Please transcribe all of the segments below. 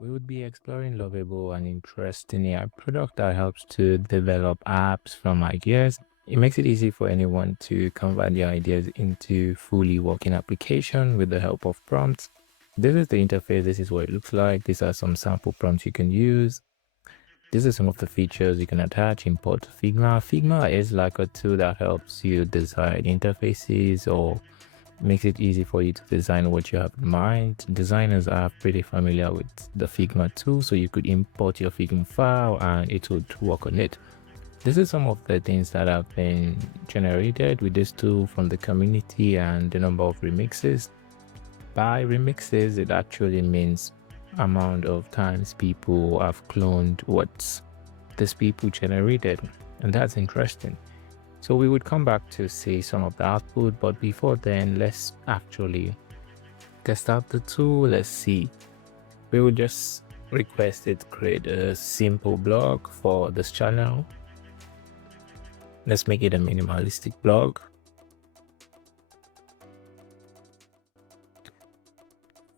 We would be exploring Lovable, an interesting AI product that helps to develop apps from ideas. It makes it easy for anyone to convert their ideas into fully working application with the help of prompts. This is the interface. This is what it looks like. These are some sample prompts you can use. These are some of the features you can attach. Import Figma. Figma is like a tool that helps you design interfaces or makes it easy for you to design what you have in mind. Designers are pretty familiar with the Figma tool, so you could import your Figma file and it would work on it. This is some of the things that have been generated with this tool from the community and the number of remixes. By remixes, it actually means amount of times people have cloned what these people generated, and that's interesting. So we would come back to see some of the output, but before then, let's actually test out the tool. Let's see. We will just request it create a simple blog for this channel. Let's make it a minimalistic blog.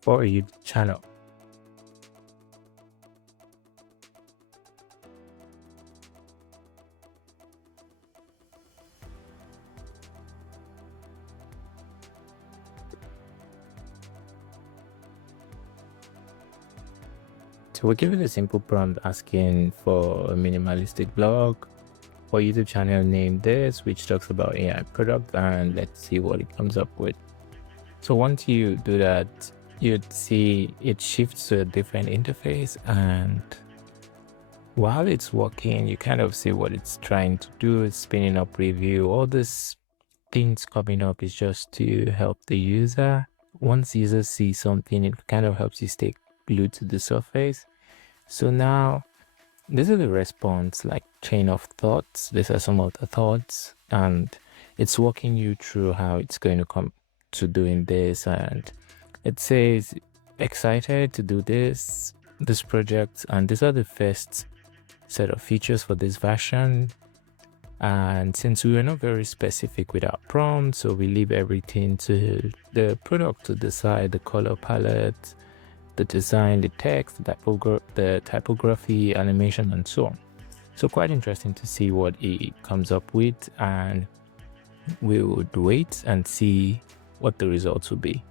For a YouTube channel. So we're giving a simple prompt asking for a minimalistic blog for YouTube channel, name this, which talks about AI product, and let's see what it comes up with. So once you do that, you'd see it shifts to a different interface, and while it's working, you kind of see what it's trying to do. It's spinning up preview. All these things coming up is just to help the user. Once users see something, it kind of helps you stay glued to the surface. So now this is the response, like chain of thoughts. These are some of the thoughts, and it's walking you through how it's going to come to doing this. And it says excited to do this project, and these are the first set of features for this version. And since we were not very specific with our prompt, so we leave everything to the product to decide: the color palette, the design, the text, the typography, animation, and so on. So quite interesting to see what it comes up with, and we would wait and see what the results will be.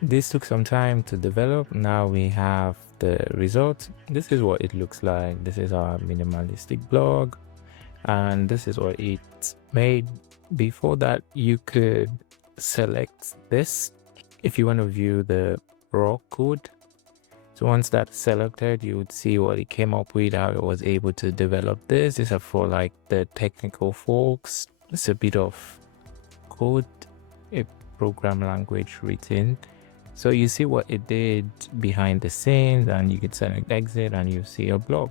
This took some time to develop. Now we have the result. This is what it looks like. This is our minimalistic blog, and this is what it made. Before that, you could select this if you want to view the raw code. So once that's selected, you would see what it came up with, how it was able to develop this. These are for like the technical folks. It's a bit of code, a program language written. So you see what it did behind the scenes, and you could select exit and you see your blog.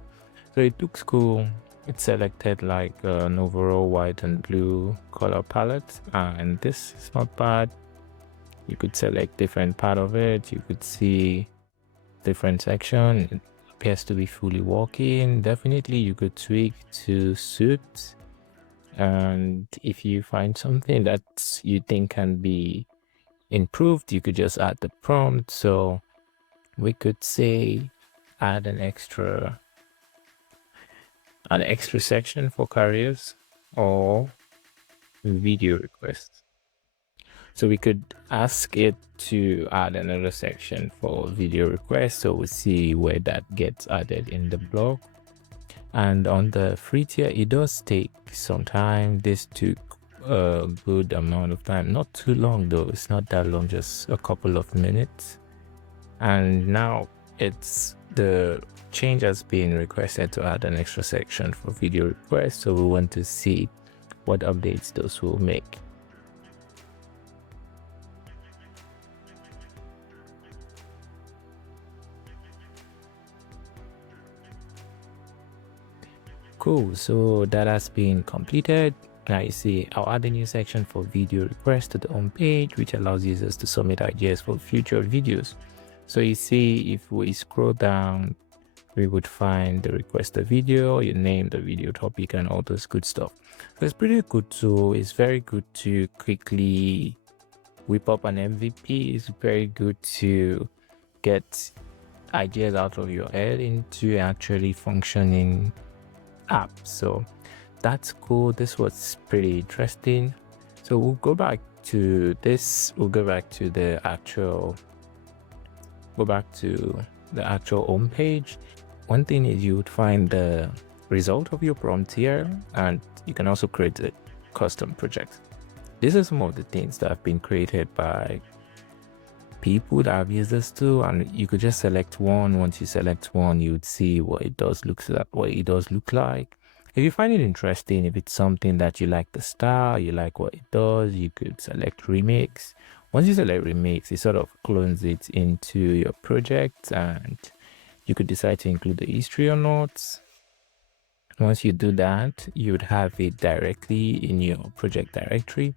So it looks cool. It selected like an overall white and blue color palette, and this is not bad. You could select different part of it. You could see different section. It appears to be fully working. Definitely you could tweak to suit, and if you find something that you think can be improved, you could just add the prompt. So we could say add an extra section for careers or video requests. So we could ask it to add another section for video requests. So we'll see where that gets added in the blog. And on the free tier, it does take some time. This took a good amount of time, not too long though. It's not that long, just a couple of minutes. And now it's the change has been requested to add an extra section for video requests. So we want to see what updates those will make. Cool, so that has been completed. Now you see I'll add a new section for video requests to the home page, which allows users to submit ideas for future videos. So you see if we scroll down, we would find the request a video, you name the video topic, and all those good stuff. So it's pretty good tool. It's very good to quickly whip up an MVP. It's very good to get ideas out of your head into actually functioning app. So that's cool. This was pretty interesting. So we'll go back to this. We'll go back to the actual home page. One thing is you would find the result of your prompt here, and you can also create a custom project. These are some of the things that have been created by people that have used this tool, and you could just select one. Once you select one, you would see what it does look like. If you find it interesting, if it's something that you like the style, you like what it does, you could select remix. Once you select remix, it sort of clones it into your project, and you could decide to include the history or not. Once you do that, you would have it directly in your project directory.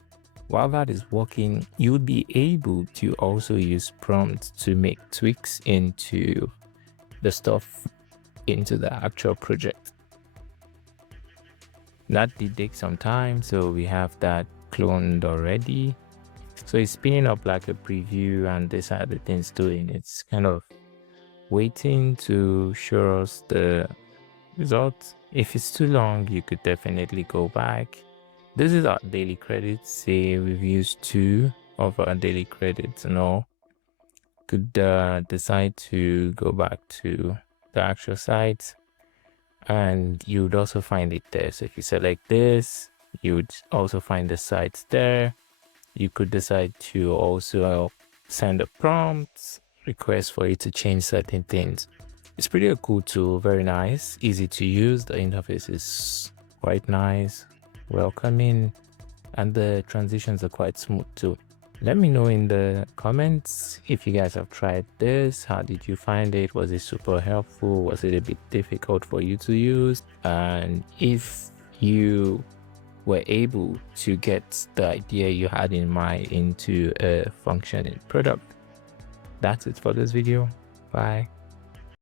While that is working, you would be able to also use prompts to make tweaks into the stuff into the actual project. That did take some time, so we have that cloned already. So it's spinning up like a preview, and these are the things doing. It's kind of waiting to show us the results. If it's too long, you could definitely go back. This is our daily credits. Say we've used 2 of our daily credits and all. Could decide to go back to the actual site, and you would also find it there. So if you select this, you would also find the sites there. You could decide to also send a prompt request for it to change certain things. It's pretty a cool tool, very nice, easy to use. The interface is quite nice, welcoming, and the transitions are quite smooth too. Let me know in the comments if you guys have tried this. How did you find it? Was it super helpful? Was it a bit difficult for you to use? And if you were able to get the idea you had in mind into a functioning product. That's it for this video. Bye.